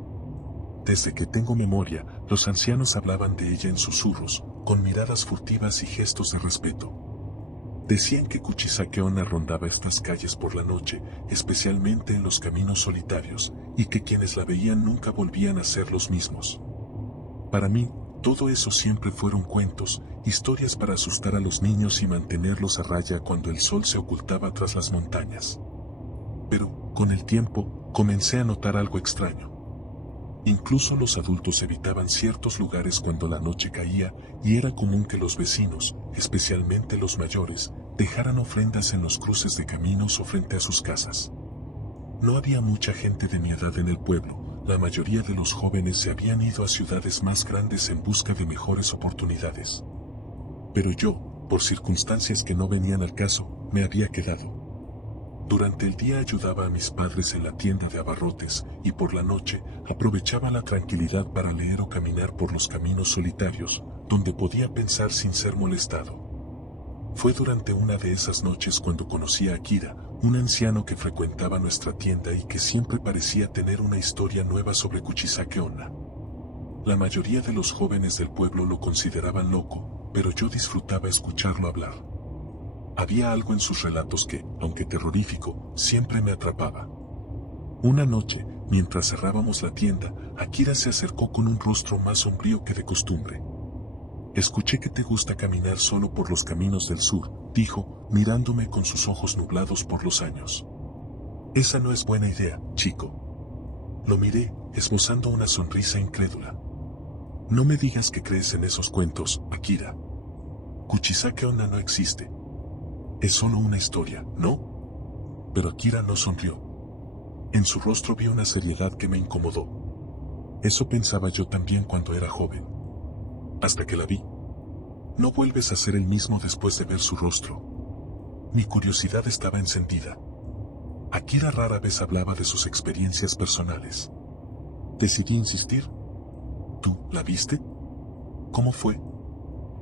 Desde que tengo memoria, los ancianos hablaban de ella en susurros, con miradas furtivas y gestos de respeto. Decían que Kuchisake Onna rondaba estas calles por la noche, especialmente en los caminos solitarios, y que quienes la veían nunca volvían a ser los mismos. Para mí, todo eso siempre fueron cuentos, historias para asustar a los niños y mantenerlos a raya cuando el sol se ocultaba tras las montañas. Pero, con el tiempo, comencé a notar algo extraño. Incluso los adultos evitaban ciertos lugares cuando la noche caía, y era común que los vecinos, especialmente los mayores, dejaran ofrendas en los cruces de caminos o frente a sus casas. No había mucha gente de mi edad en el pueblo. La mayoría de los jóvenes se habían ido a ciudades más grandes en busca de mejores oportunidades. Pero yo, por circunstancias que no venían al caso, me había quedado. Durante el día ayudaba a mis padres en la tienda de abarrotes y por la noche aprovechaba la tranquilidad para leer o caminar por los caminos solitarios, donde podía pensar sin ser molestado. Fue durante una de esas noches cuando conocí a Akira, un anciano que frecuentaba nuestra tienda y que siempre parecía tener una historia nueva sobre Kuchisake Onna. La mayoría de los jóvenes del pueblo lo consideraban loco, pero yo disfrutaba escucharlo hablar. Había algo en sus relatos que, aunque terrorífico, siempre me atrapaba. Una noche, mientras cerrábamos la tienda, Akira se acercó con un rostro más sombrío que de costumbre. Escuché que te gusta caminar solo por los caminos del sur, dijo, mirándome con sus ojos nublados por los años. Esa no es buena idea, chico. Lo miré, esbozando una sonrisa incrédula. No me digas que crees en esos cuentos, Akira. Kuchisake Onna no existe. Es solo una historia, ¿no? Pero Akira no sonrió. En su rostro vi una seriedad que me incomodó. Eso pensaba yo también cuando era joven. Hasta que la vi. No vuelves a ser el mismo después de ver su rostro. Mi curiosidad estaba encendida. Akira rara vez hablaba de sus experiencias personales. Decidí insistir. ¿Tú la viste? ¿Cómo fue?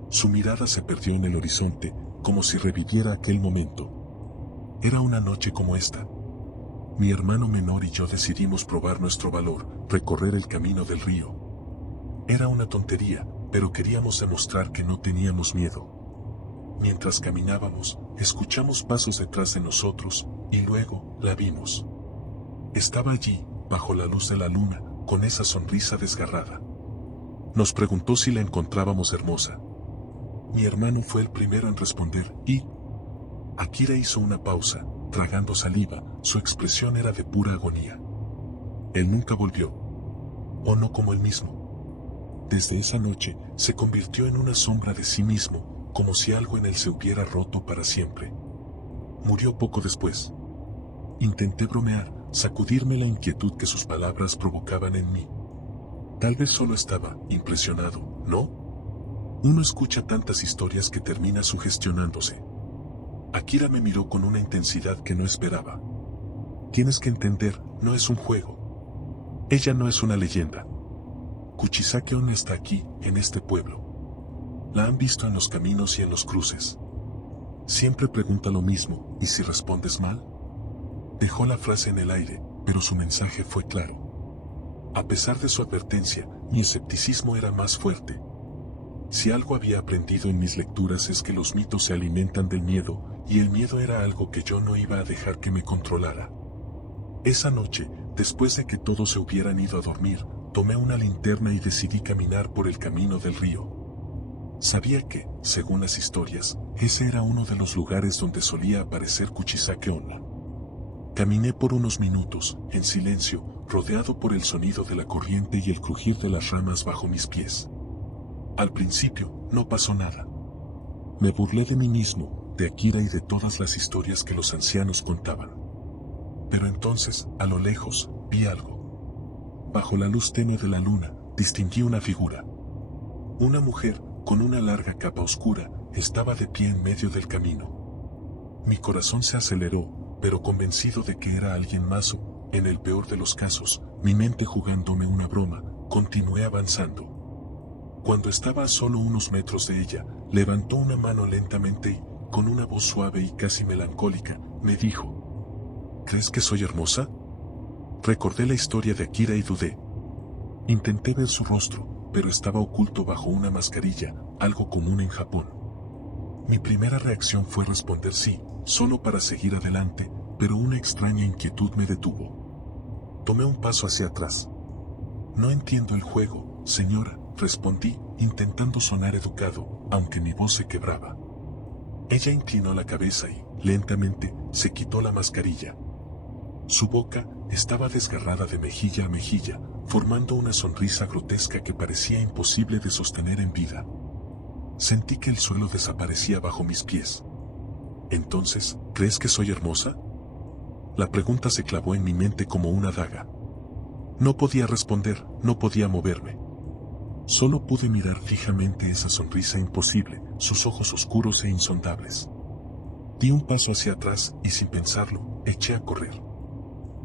Su mirada se perdió en el horizonte, como si reviviera aquel momento. Era una noche como esta. Mi hermano menor y yo decidimos probar nuestro valor, recorrer el camino del río. Era una tontería, pero queríamos demostrar que no teníamos miedo. Mientras caminábamos, escuchamos pasos detrás de nosotros, y luego, la vimos. Estaba allí, bajo la luz de la luna, con esa sonrisa desgarrada. Nos preguntó si la encontrábamos hermosa. Mi hermano fue el primero en responder, y... Akira hizo una pausa, tragando saliva, su expresión era de pura agonía. Él nunca volvió. O no como él mismo. Desde esa noche, se convirtió en una sombra de sí mismo, como si algo en él se hubiera roto para siempre. Murió poco después. Intenté bromear, sacudirme la inquietud que sus palabras provocaban en mí. Tal vez solo estaba impresionado, ¿no? Uno escucha tantas historias que termina sugestionándose. Akira me miró con una intensidad que no esperaba. Tienes que entender, no es un juego. Ella no es una leyenda. Kuchisake Onna está aquí, en este pueblo. La han visto en los caminos y en los cruces. Siempre pregunta lo mismo, ¿y si respondes mal? Dejó la frase en el aire, pero su mensaje fue claro. A pesar de su advertencia, mi escepticismo era más fuerte. Si algo había aprendido en mis lecturas es que los mitos se alimentan del miedo, y el miedo era algo que yo no iba a dejar que me controlara. Esa noche, después de que todos se hubieran ido a dormir, tomé una linterna y decidí caminar por el camino del río. Sabía que, según las historias, ese era uno de los lugares donde solía aparecer Kuchisake Onna. Caminé por unos minutos, en silencio, rodeado por el sonido de la corriente y el crujir de las ramas bajo mis pies. Al principio, no pasó nada. Me burlé de mí mismo, de Akira y de todas las historias que los ancianos contaban. Pero entonces, a lo lejos, vi algo. Bajo la luz tenue de la luna, distinguí una figura. Una mujer, con una larga capa oscura, estaba de pie en medio del camino. Mi corazón se aceleró, pero convencido de que era alguien más o, en el peor de los casos, mi mente jugándome una broma, continué avanzando. Cuando estaba a solo unos metros de ella, levantó una mano lentamente y, con una voz suave y casi melancólica, me dijo: ¿Crees que soy hermosa? Recordé la historia de Akira y dudé. Intenté ver su rostro, pero estaba oculto bajo una mascarilla, algo común en Japón. Mi primera reacción fue responder sí, solo para seguir adelante, pero una extraña inquietud me detuvo. Tomé un paso hacia atrás. No entiendo el juego, señora, respondí, intentando sonar educado, aunque mi voz se quebraba. Ella inclinó la cabeza y, lentamente, se quitó la mascarilla. Su boca estaba desgarrada de mejilla a mejilla, formando una sonrisa grotesca que parecía imposible de sostener en vida. Sentí que el suelo desaparecía bajo mis pies. Entonces, ¿crees que soy hermosa? La pregunta se clavó en mi mente como una daga. No podía responder, no podía moverme. Solo pude mirar fijamente esa sonrisa imposible, sus ojos oscuros e insondables. Di un paso hacia atrás y sin pensarlo, eché a correr.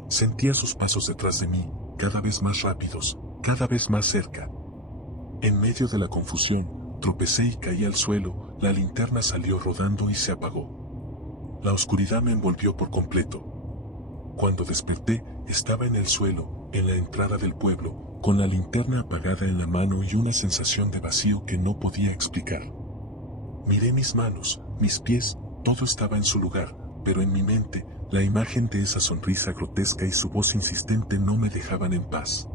Sentía sus pasos detrás de mí, cada vez más rápidos, cada vez más cerca. En medio de la confusión, tropecé y caí al suelo, la linterna salió rodando y se apagó. La oscuridad me envolvió por completo. Cuando desperté, estaba en el suelo, en la entrada del pueblo, con la linterna apagada en la mano y una sensación de vacío que no podía explicar. Miré mis manos, mis pies, todo estaba en su lugar, pero en mi mente, la imagen de esa sonrisa grotesca y su voz insistente no me dejaban en paz.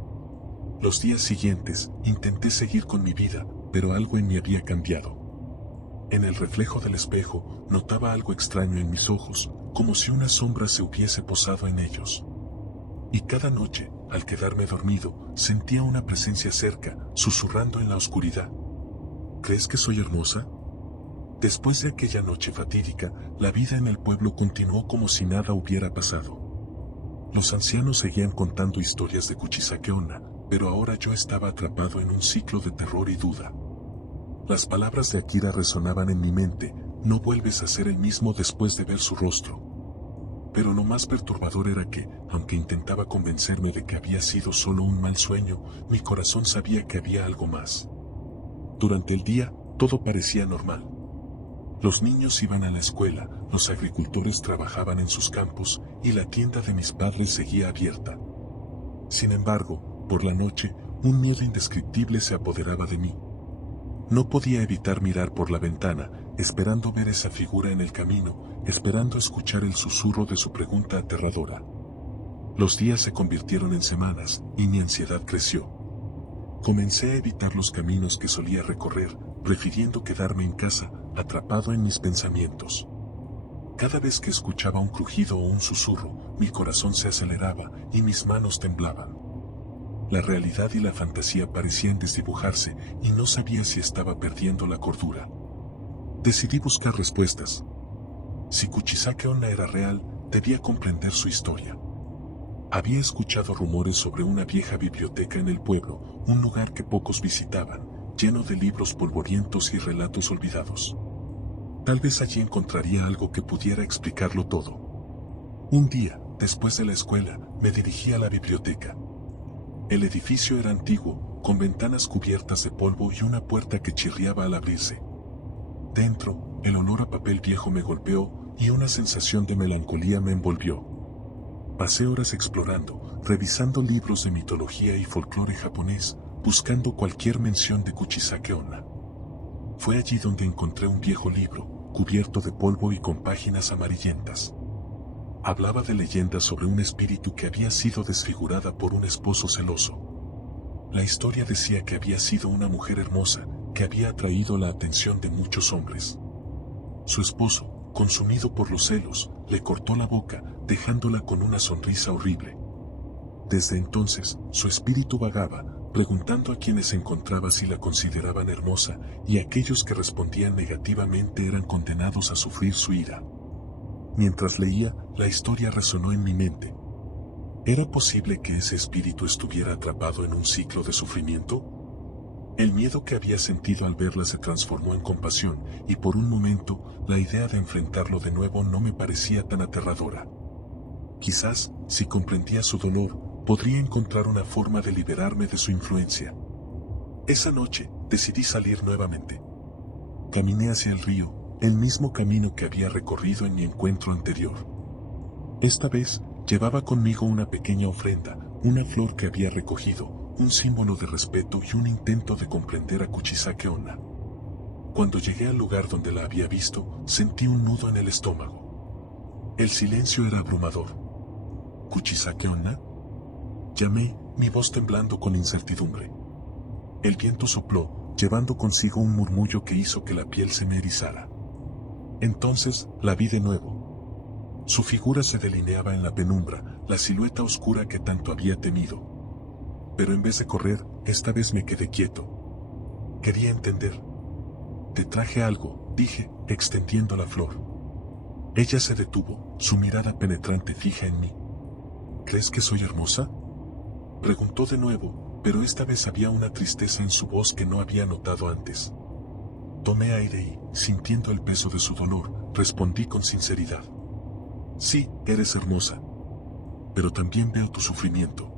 Los días siguientes, intenté seguir con mi vida, pero algo en mí había cambiado. En el reflejo del espejo, notaba algo extraño en mis ojos, como si una sombra se hubiese posado en ellos. Y cada noche, al quedarme dormido, sentía una presencia cerca, susurrando en la oscuridad. ¿Crees que soy hermosa? Después de aquella noche fatídica, la vida en el pueblo continuó como si nada hubiera pasado. Los ancianos seguían contando historias de Kuchisake Onna, pero ahora yo estaba atrapado en un ciclo de terror y duda. Las palabras de Akira resonaban en mi mente: no vuelves a ser el mismo después de ver su rostro. Pero lo más perturbador era que, aunque intentaba convencerme de que había sido solo un mal sueño, mi corazón sabía que había algo más. Durante el día, todo parecía normal. Los niños iban a la escuela, los agricultores trabajaban en sus campos, y la tienda de mis padres seguía abierta. Sin embargo, por la noche, un miedo indescriptible se apoderaba de mí. No podía evitar mirar por la ventana, esperando ver esa figura en el camino, esperando escuchar el susurro de su pregunta aterradora. Los días se convirtieron en semanas, y mi ansiedad creció. Comencé a evitar los caminos que solía recorrer, prefiriendo quedarme en casa, atrapado en mis pensamientos. Cada vez que escuchaba un crujido o un susurro, mi corazón se aceleraba y mis manos temblaban. La realidad y la fantasía parecían desdibujarse y no sabía si estaba perdiendo la cordura. Decidí buscar respuestas. Si Kuchisake Onna era real, debía comprender su historia. Había escuchado rumores sobre una vieja biblioteca en el pueblo, un lugar que pocos visitaban, lleno de libros polvorientos y relatos olvidados. Tal vez allí encontraría algo que pudiera explicarlo todo. Un día, después de la escuela, me dirigí a la biblioteca. El edificio era antiguo, con ventanas cubiertas de polvo y una puerta que chirriaba al abrirse. Dentro, el olor a papel viejo me golpeó y una sensación de melancolía me envolvió. Pasé horas explorando, revisando libros de mitología y folclore japonés, buscando cualquier mención de Kuchisake Onna. Fue allí donde encontré un viejo libro, cubierto de polvo y con páginas amarillentas. Hablaba de leyendas sobre un espíritu que había sido desfigurada por un esposo celoso. La historia decía que había sido una mujer hermosa, que había atraído la atención de muchos hombres. Su esposo, consumido por los celos, le cortó la boca, dejándola con una sonrisa horrible. Desde entonces, su espíritu vagaba, preguntando a quienes encontraba si la consideraban hermosa, y aquellos que respondían negativamente eran condenados a sufrir su ira. Mientras leía, la historia resonó en mi mente. ¿Era posible que ese espíritu estuviera atrapado en un ciclo de sufrimiento? El miedo que había sentido al verla se transformó en compasión, y por un momento, la idea de enfrentarlo de nuevo no me parecía tan aterradora. Quizás, si comprendía su dolor, podría encontrar una forma de liberarme de su influencia. Esa noche, decidí salir nuevamente. Caminé hacia el río, el mismo camino que había recorrido en mi encuentro anterior. Esta vez, llevaba conmigo una pequeña ofrenda, una flor que había recogido, un símbolo de respeto y un intento de comprender a Kuchisake Onna. Cuando llegué al lugar donde la había visto, sentí un nudo en el estómago. El silencio era abrumador. ¿Kuchisake Onna? Llamé, mi voz temblando con incertidumbre. El viento sopló, llevando consigo un murmullo que hizo que la piel se me erizara. Entonces, la vi de nuevo. Su figura se delineaba en la penumbra, la silueta oscura que tanto había temido. Pero en vez de correr, esta vez me quedé quieto. Quería entender. Te traje algo, dije, extendiendo la flor. Ella se detuvo, su mirada penetrante fija en mí. ¿Crees que soy hermosa? Preguntó de nuevo, pero esta vez había una tristeza en su voz que no había notado antes. Tomé aire y, sintiendo el peso de su dolor, respondí con sinceridad. Sí, eres hermosa. Pero también veo tu sufrimiento.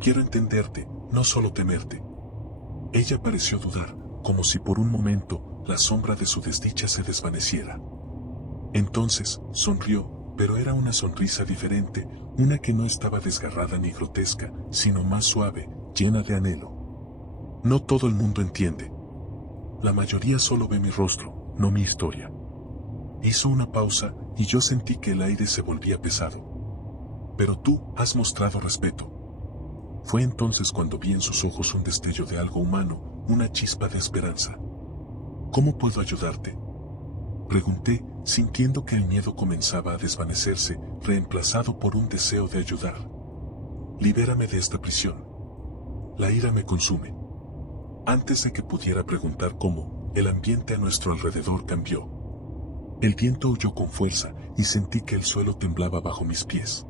Quiero entenderte, no solo temerte. Ella pareció dudar, como si por un momento la sombra de su desdicha se desvaneciera. Entonces, sonrió, pero era una sonrisa diferente, una que no estaba desgarrada ni grotesca, sino más suave, llena de anhelo. No todo el mundo entiende. La mayoría solo ve mi rostro, no mi historia. Hizo una pausa, y yo sentí que el aire se volvía pesado. Pero tú has mostrado respeto. Fue entonces cuando vi en sus ojos un destello de algo humano, una chispa de esperanza. ¿Cómo puedo ayudarte? Pregunté, sintiendo que el miedo comenzaba a desvanecerse, reemplazado por un deseo de ayudar. Libérame de esta prisión. La ira me consume. Antes de que pudiera preguntar cómo, el ambiente a nuestro alrededor cambió. El viento huyó con fuerza, y sentí que el suelo temblaba bajo mis pies.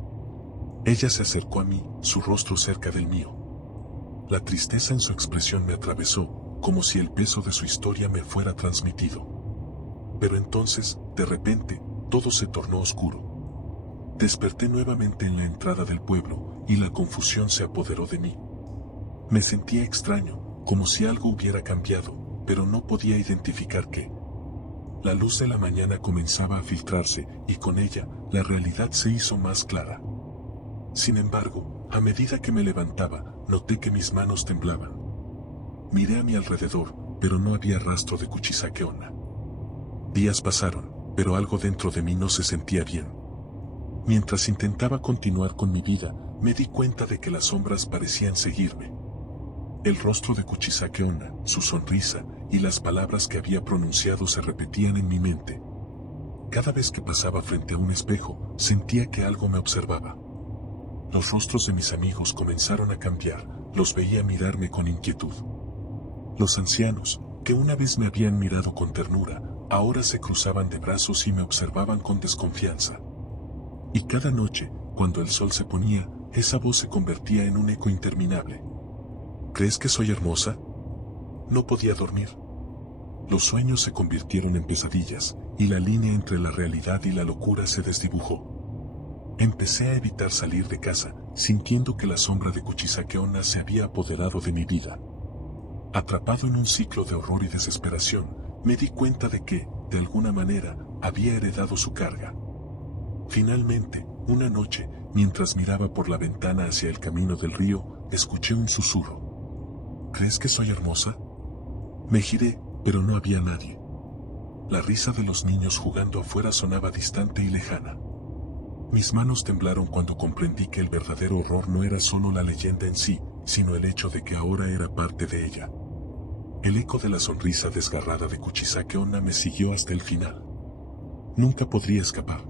Ella se acercó a mí, su rostro cerca del mío. La tristeza en su expresión me atravesó, como si el peso de su historia me fuera transmitido. Pero entonces, de repente, todo se tornó oscuro. Desperté nuevamente en la entrada del pueblo, y la confusión se apoderó de mí. Me sentía extraño, como si algo hubiera cambiado, pero no podía identificar qué. La luz de la mañana comenzaba a filtrarse, y con ella, la realidad se hizo más clara. Sin embargo, a medida que me levantaba, noté que mis manos temblaban. Miré a mi alrededor, pero no había rastro de Kuchisake Onna. Días pasaron, pero algo dentro de mí no se sentía bien. Mientras intentaba continuar con mi vida, me di cuenta de que las sombras parecían seguirme. El rostro de Kuchisake Onna, su sonrisa, y las palabras que había pronunciado se repetían en mi mente. Cada vez que pasaba frente a un espejo, sentía que algo me observaba. Los rostros de mis amigos comenzaron a cambiar, los veía mirarme con inquietud. Los ancianos, que una vez me habían mirado con ternura, ahora se cruzaban de brazos y me observaban con desconfianza. Y cada noche, cuando el sol se ponía, esa voz se convertía en un eco interminable. ¿Crees que soy hermosa? No podía dormir. Los sueños se convirtieron en pesadillas, y la línea entre la realidad y la locura se desdibujó. Empecé a evitar salir de casa, sintiendo que la sombra de Kuchisake Onna se había apoderado de mi vida. Atrapado en un ciclo de horror y desesperación, me di cuenta de que, de alguna manera, había heredado su carga. Finalmente, una noche, mientras miraba por la ventana hacia el camino del río, escuché un susurro. ¿Crees que soy hermosa? Me giré, pero no había nadie. La risa de los niños jugando afuera sonaba distante y lejana. Mis manos temblaron cuando comprendí que el verdadero horror no era solo la leyenda en sí, sino el hecho de que ahora era parte de ella. El eco de la sonrisa desgarrada de Kuchisake Onna me siguió hasta el final. Nunca podría escapar.